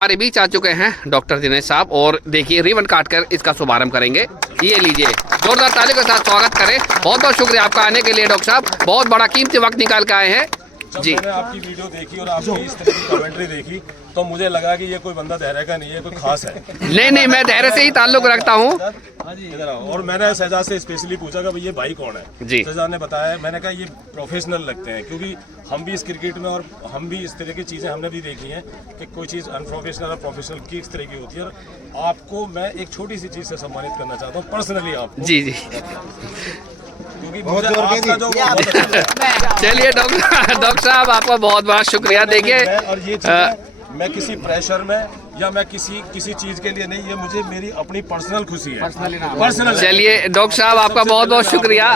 हमारे बीच आ चुके हैं डॉक्टर दिनेश साहब और देखिए रिबन काटकर इसका शुभारंभ करेंगे। ये लीजिए, जोरदार ताली के साथ स्वागत करें। बहुत बहुत शुक्रिया आपका आने के लिए डॉक्टर साहब, बहुत बड़ा कीमती वक्त निकाल के आए हैं जी। मैंने आपकी वीडियो देखी और आपकी इस तरह की कमेंट्री देखी तो मुझे लगा कि ये कोई बंदा दहरे का नहीं है, कोई खास है। नहीं, मैं दहरे से ही ताल्लुक रखता हूँ। और मैंने शहजाद से स्पेशली पूछा कि भाई ये भाई कौन है जी। शहजाद ने बताया। मैंने कहा ये प्रोफेशनल लगते हैं, क्योंकि हम भी इस क्रिकेट में और हम भी इस तरह की चीज़ें हमने भी देखी हैं कि कोई चीज़ अनप्रोफेशनल और प्रोफेशनल की इस तरह की होती है। और आपको मैं एक छोटी सी चीज़ से सम्मानित करना चाहता हूँ पर्सनली आपको जी, क्योंकि मुझे आपका जो बहुत अच्छा चलिए डॉक्टर साहब आपका बहुत बहुत शुक्रिया। देखिए और ये चीज़ मैं किसी प्रेशर में या मैं किसी चीज के लिए नहीं, ये मुझे मेरी अपनी पर्सनल खुशी है, पर्सनल। चलिए डॉक्टर साहब आपका बहुत बहुत शुक्रिया,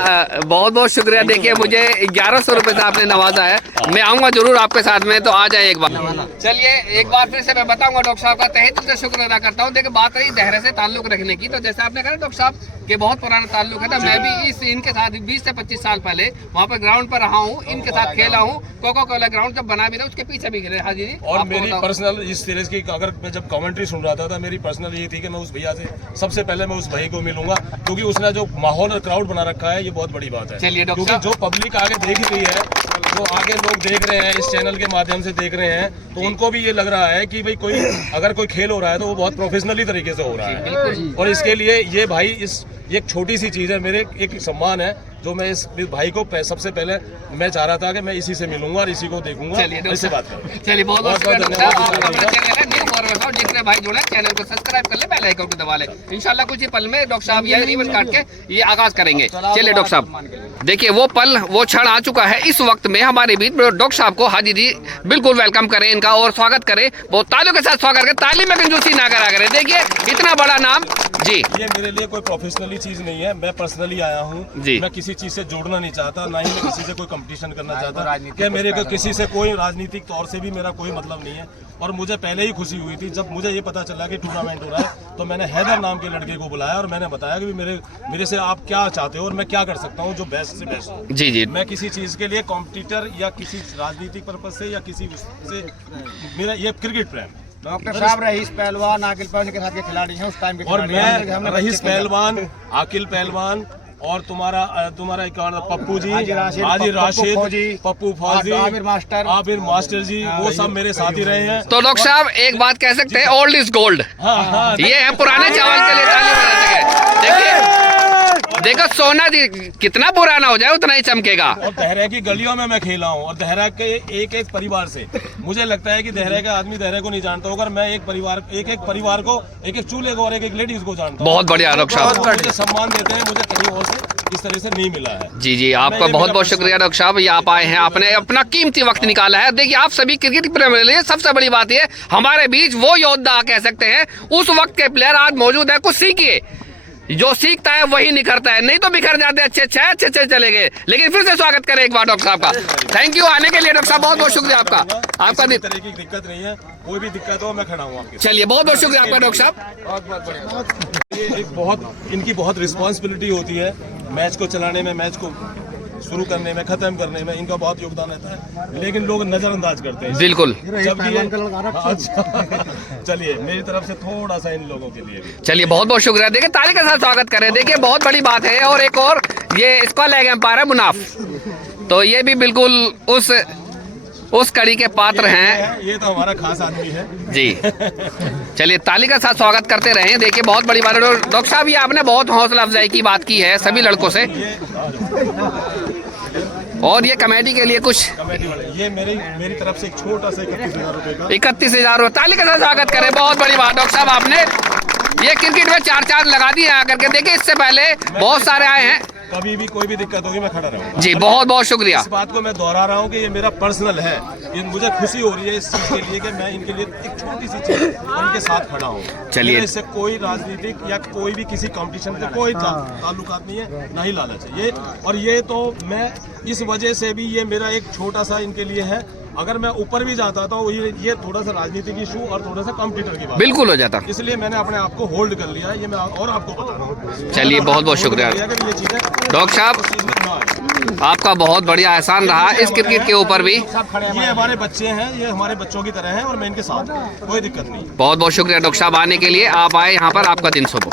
बहुत बहुत शुक्रिया। देखिए मुझे 1100 रुपये से आपने नवाजा है, मैं आऊँगा जरूर आपके साथ में, तो आ जाए एक बार। चलिए एक बार फिर से मैं बताऊंगा डॉक्टर साहब का तहे दिल से शुक्र अदा करता हूँ। देखिए बात रही दहरे से ताल्लुक रखने की, तो जैसे आपने कहा डॉक्टर साहब कि बहुत पुराना ताल्लुक है ना, मैं भी इनके साथ 20 से 25 साल पहले वहाँ पर ग्राउंड पर रहा हूँ, इनके साथ खेला हूँ। कोका कोला ग्राउंड जब बना भी था उसके पीछे भी खेले। हाँ जी। और मेरी पर्सनल इस सीरीज की अगर मैं जब कमेंट्री सुन रहा था मेरी पर्सनल ये थी कि मैं उस भैया से सबसे पहले मैं उस भाई को मिलूंगा, क्योंकि उसने जो माहौल और क्राउड बना रखा है ये बहुत बड़ी बात है। क्योंकि जो पब्लिक आगे देख रही है, जो आगे लोग देख रहे हैं इस चैनल के माध्यम से देख रहे हैं, तो उनको भी ये लग रहा है कि भाई कोई अगर कोई खेल हो रहा है तो वो बहुत प्रोफेशनली तरीके से हो रहा है। और इसके लिए ये भाई ये एक छोटी सी चीज़ है, मेरे एक सम्मान है जो मैं इस भाई को सबसे पहले मैं चाह रहा था कि मैं इसी से मिलूंगा और इसी को देखूंगा, इससे बात करूंगा। चलिए बहुत बहुत जितने भाई जुड़े चैनल को सब्सक्राइब कर ले, बेल आइकन को दबा ले। इंशाल्लाह कुछ ही पल में डॉक्टर साहब ये रिबन काट के ये आगाज करेंगे। चलिए डॉक्टर साहब देखिए वो पल वो क्षण आ चुका है। इस वक्त में हमारे बीच डॉक्टर साहब को हाजी जी बिल्कुल वेलकम करें इनका और स्वागत करें, बहुत तालियों के साथ स्वागत करें, ताली में कंजूसी ना करा करें। देखिए इतना बड़ा नाम जी। ये मेरे लिए कोई प्रोफेशनली चीज नहीं है, मैं पर्सनली आया हूँ। मैं किसी चीज से जोड़ना नहीं चाहता, ना ही मैं किसी से कोई कंपटीशन करना चाहता कि मेरे को किसी से कोई राजनीतिक तौर से भी मेरा कोई मतलब नहीं है। और मुझे पहले ही खुशी हुई थी जब मुझे ये पता चला कि टूर्नामेंट हो रहा है, तो मैंने हैदर नाम के लड़के को बुलाया और मैंने बताया कि मेरे से आप क्या चाहते हो और मैं क्या कर सकता हूँ जो बेस्ट से बेस्ट हो। जी। मैं किसी चीज के लिए कॉम्पिटिटर या किसी राजनीतिक पर्पज से या किसी से, मेरा ये क्रिकेट प्रेम। डॉक्टर साहब रईस पहलवान आकिल पहलवान के साथ के खिलाड़ी हैं उस टाइम के, और मैं रईस पहलवान आकिल पहलवान और तुम्हारा पप्पू जी, हाजी राशिद, पप्पू फौजी, आमिर मास्टर जी, वो सब मेरे साथ ही रहे हैं। तो डॉक्टर साहब एक बात कह सकते हैं, ओल्ड इज गोल्ड। ये है पुराने चावल के लिए ताली बजा सके। देखिए देखो सोना कितना पुराना हो जाए उतना ही चमकेगा। और दहरे की गलियों में मैं खेला हूँ और दहरा के एक परिवार से मुझे लगता है कि दहरे का आदमी दहरे को नहीं जानता होगा। मैं एक परिवार को एक चूल्हे को और एक लेडीज को जानता हूँ। बहुत बढ़िया डॉक्टर साहब, मुझे सम्मान देते हैं, मुझे कहीं और से इस तरह से नहीं मिला है। जी आपका बहुत बहुत शुक्रिया डॉक्टर साहब, ये आप आए हैं, आपने अपना कीमती वक्त निकाला है। देखिए आप सभी क्रिकेट प्रेमी के लिए सबसे बड़ी बात ये हमारे बीच वो योद्धा कह सकते हैं उस वक्त के प्लेयर आज मौजूद है। कुछ सीखिए, जो सीखता है वही निखरता है, नहीं तो बिखर जाते अच्छे चले गए। लेकिन फिर से स्वागत करें एक बार डॉक्टर साहब का। थैंक यू आने के लिए डॉक्टर साहब, बहुत बहुत शुक्रिया आपका। आपका तरह की दिक्कत नहीं है, कोई भी दिक्कत हो मैं खड़ा हूँ आपके। चलिए बहुत बहुत शुक्रिया आपका डॉक्टर साहब। ये इनकी बहुत रिस्पॉन्सिबिलिटी होती है मैच को चलाने में, मैच को शुरू करने में, खत्म करने में इनका बहुत योगदान रहता है, लेकिन लोग नजरअंदाज करते हैं। बिल्कुल। चलिए मेरी तरफ से थोड़ा सा इन लोगों के लिए चलिए बहुत बहुत शुक्रिया। देखिए ताली के साथ स्वागत करें। देखिए बहुत बड़ी बात है। और एक और ये इसका लेग एम्पायर है मुनाफ, तो ये भी बिल्कुल उस कड़ी के पात्र हैं। ये तो हमारा खास आदमी है जी। चलिए ताली के साथ स्वागत करते रहे। देखिए बहुत बड़ी बात है डॉक्टर साहब, ये आपने बहुत हौसला अफजाई की बात की है सभी लड़कों से। और ये कमेटी के लिए कुछ ये मेरी तरफ से एक छोटा सा 31,000 रुपए का 31,000 रुपये। ताली के साथ स्वागत करें, बहुत बड़ी बात डॉक्टर साहब, आपने ये क्रिकेट में 4 लगा दिए आकर के। देखिए इससे पहले बहुत सारे आए हैं। कभी भी कोई भी दिक्कत होगी मैं खड़ा रहूंगा। जी बहुत बहुत शुक्रिया। इस बात को मैं दोहरा रहा हूँ कि ये मेरा पर्सनल है, ये मुझे खुशी हो रही है इस चीज के लिए कि मैं इनके लिए एक छोटी सी चीज उनके साथ खड़ा हूँ। चलिए इससे कोई राजनीतिक या कोई भी किसी कंपटीशन से कोई ताल्लुकात नहीं है, ना ही लालच है ये। और ये तो मैं इस वजह से भी ये मेरा एक छोटा सा इनके लिए है अगर मैं ऊपर भी जाता तो ये थोड़ा सा राजनीतिक इशू और थोड़ा सा कॉम्पिटिटर की बात बिल्कुल हो जाता। इसलिए मैंने अपने आप को होल्ड कर लिया है, ये मैं और आपको बता रहा हूँ। चलिए बहुत बहुत शुक्रिया ये चीजें डॉक्टर साहब, आपका बहुत बढ़िया एहसान रहा इस क्रिकेट के ऊपर भी। ये हमारे बच्चे हैं, ये हमारे बच्चों की तरह हैं और मैं इनके साथ हूं, कोई दिक्कत नहीं। बहुत बहुत शुक्रिया डॉक्टर साहब आने के लिए। आप आए यहाँ पर, आपका दिन शुभ हो।